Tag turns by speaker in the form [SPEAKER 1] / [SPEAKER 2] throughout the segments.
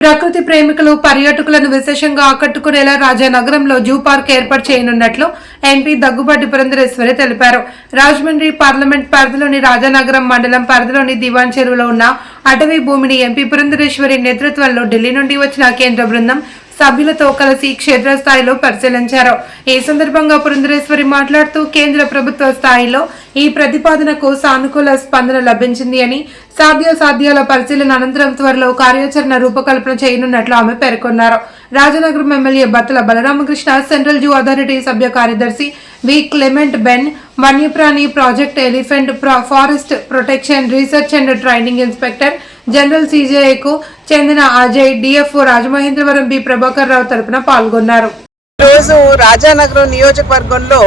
[SPEAKER 1] ప్రకృతి ప్రేమికులు పర్యాటకులను విశేషంగా ఆకట్టుకునేలా రాజానగరంలో జూ పార్క్ ఏర్పాటు చేయనున్నట్లు ఎంపీ దగ్గుబాటి పురంధరేశ్వరి తెలిపారు. రాజమండ్రి పార్లమెంట్ పరిధిలోని రాజానగరం మండలం పరిధిలోని దివాన్ చెరువులో ఉన్న అటవీ భూమిని ఎంపీ పురంధరేశ్వరి నేతృత్వంలో ఢిల్లీ నుండి వచ్చిన కేంద్ర బృందం సభ్యులతో కలిసి క్షేత్రస్థాయిలో పరిశీలించారు. ఈ సందర్భంగా పురంధరేశ్వరి మాట్లాడుతూ కేంద్ర ప్రభుత్వ స్థాయిలో ఈ ప్రతిపాదనకు సానుకూల స్పందన లభించింది అని సాధ్యాసాధ్యాల పరిశీలన అనంతరం త్వరలో కార్యాచరణ రూపకల్పన చేయనున్నట్లు ఆమె పేర్కొన్నారు. Rajanagaram MLA Bathula Balaramakrishna central zoo authority సభ్య కార్యదర్శి వి. క్లెమెంట్ బెన్ వన్యప్రాణి project elephant forest protection research and training inspector general సీజేఏకు చెందిన అజయ్ డిఎఫ్ఓ రాజమహేంద్రవరం బి ప్రభాకర్ రావు తరపున పాల్గొన్నారు.
[SPEAKER 2] ఈరోజు రాజానగరం నియోజకవర్గంలో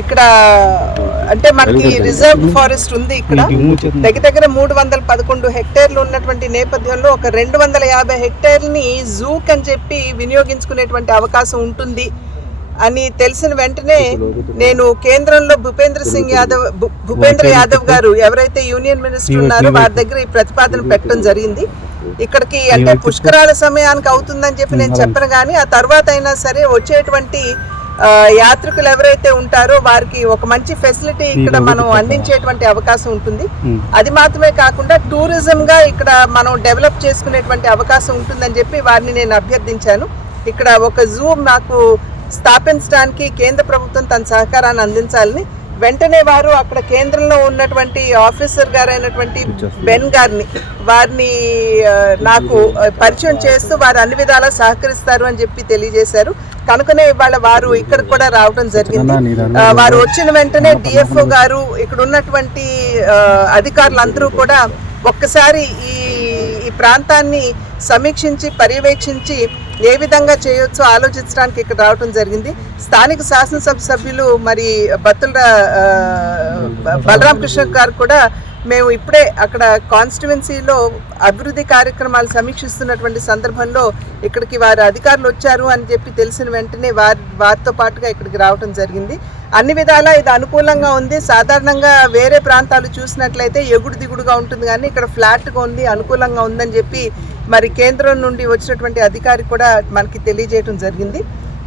[SPEAKER 2] ఇక్కడ అంటే మనకి రిజర్వ్ ఫారెస్ట్ ఉంది ఇక్కడ. దగ్గర దగ్గర మూడు వందల పదకొండు హెక్టేర్లు ఉన్నటువంటి నేపథ్యంలో ఒక రెండు వందల యాభై హెక్టేర్ని జూక్ అని చెప్పి వినియోగించుకునేటువంటి అవకాశం ఉంటుంది. అని తెలిసిన వెంటనే నేను కేంద్రంలో భూపేంద్ర సింగ్ యాదవ్ భూపేంద్ర యాదవ్ గారు ఎవరైతే యూనియన్ మినిస్టర్ ఉన్నారో వారి దగ్గర ఈ ప్రతిపాదన పెట్టడం జరిగింది. ఇక్కడికి అంటే పుష్కరాల సమయానికి అవుతుందని చెప్పి నేను చెప్పను కానీ ఆ తర్వాత అయినా సరే వచ్చేటువంటి యాత్రికులు ఎవరైతే ఉంటారో వారికి ఒక మంచి ఫెసిలిటీ ఇక్కడ మనం అందించేటువంటి అవకాశం ఉంటుంది. అది మాత్రమే కాకుండా టూరిజం గా ఇక్కడ మనం డెవలప్ చేసుకునేటువంటి అవకాశం ఉంటుందని చెప్పి వారిని నేను అభ్యర్థించాను. ఇక్కడ ఒక జూ మాకు స్థాపించడానికి కేంద్ర ప్రభుత్వం తన సహకారాన్ని అందించాలని వెంటనే వారు అక్కడ కేంద్రంలో ఉన్నటువంటి ఆఫీసర్ గారైనటువంటి బెన్ గారిని వారిని నాకు పరిచయం చేస్తూ వారు అన్ని విధాలా సహకరిస్తారు అని చెప్పి తెలియజేశారు. కనుకనే ఇవాళ వారు ఇక్కడ కూడా రావడం జరిగింది. వారు వచ్చిన వెంటనే డిఎఫ్ఓ గారు ఇక్కడ ఉన్నటువంటి అధికారులందరూ కూడా ఒక్కసారి ఈ ఈ ప్రాంతాన్ని సమీక్షించి పర్యవేక్షించి ఏ విధంగా చేయొచ్చో ఆలోచించడానికి ఇక్కడ రావడం జరిగింది. స్థానిక శాసనసభ సభ్యులు మరి బత్తుల ఆ, బలరామకృష్ణ గారు కూడా మేము ఇప్పుడే అక్కడ కాన్స్టిట్యువెన్సీలో అభివృద్ధి కార్యక్రమాలు సమీక్షిస్తున్నటువంటి సందర్భంలో ఇక్కడికి వారు అధికారులు వచ్చారు అని చెప్పి తెలిసిన వెంటనే వారి వారితో పాటుగా ఇక్కడికి రావడం జరిగింది. అన్ని విధాలా ఇది అనుకూలంగా ఉంది. సాధారణంగా వేరే ప్రాంతాలు చూసినట్లయితే ఎగుడు దిగుడుగా ఉంటుంది కానీ ఇక్కడ ఫ్లాట్గా ఉంది అనుకూలంగా ఉందని చెప్పి మరి కేంద్రం నుండి వచ్చినటువంటి అధికారి కూడా మనకి తెలియజేయడం జరిగింది.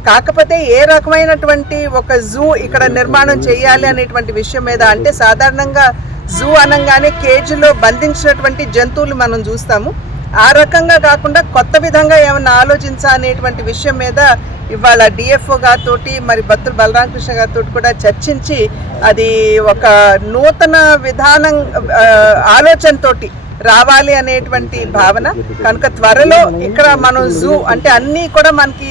[SPEAKER 2] కాకపోతే ఏ రకమైనటువంటి ఒక జూ ఇక్కడ నిర్మాణం చేయాలి అనేటువంటి విషయం మీద అంటే సాధారణంగా జూ అనగానే కేజీలో బంధించినటువంటి జంతువులు మనం చూస్తాము. ఆ రకంగా కాకుండా కొత్త విధంగా ఏమన్నా ఆలోచించా అనేటువంటి విషయం మీద ఇవాళ డిఎఫ్ఓ గారితో మరి బత్తుల బలరామకృష్ణ గారితో కూడా చర్చించి అది ఒక నూతన విధానం ఆలోచనతోటి రావాలి అనేటువంటి భావన. కనుక త్వరలో ఇక్కడ మనం జూ అంటే అన్నీ కూడా మనకి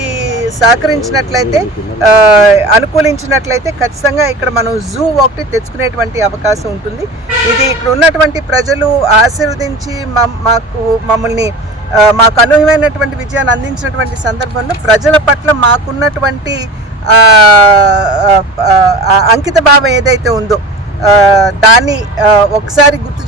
[SPEAKER 2] సహకరించినట్లయితే అనుకూలించినట్లయితే ఖచ్చితంగా ఇక్కడ మనం జూ ఒకటి తెచ్చుకునేటువంటి అవకాశం ఉంటుంది. ఇది ఇక్కడ ఉన్నటువంటి ప్రజలు ఆశీర్వదించి మమ్- మాకు మమ్మల్ని మాకు అనూహ్యమైనటువంటి విజయాన్ని అందించినటువంటి సందర్భంలో ప్రజల పట్ల మాకున్నటువంటి అంకిత భావం ఏదైతే ఉందో దాన్ని ఒకసారి గుర్తు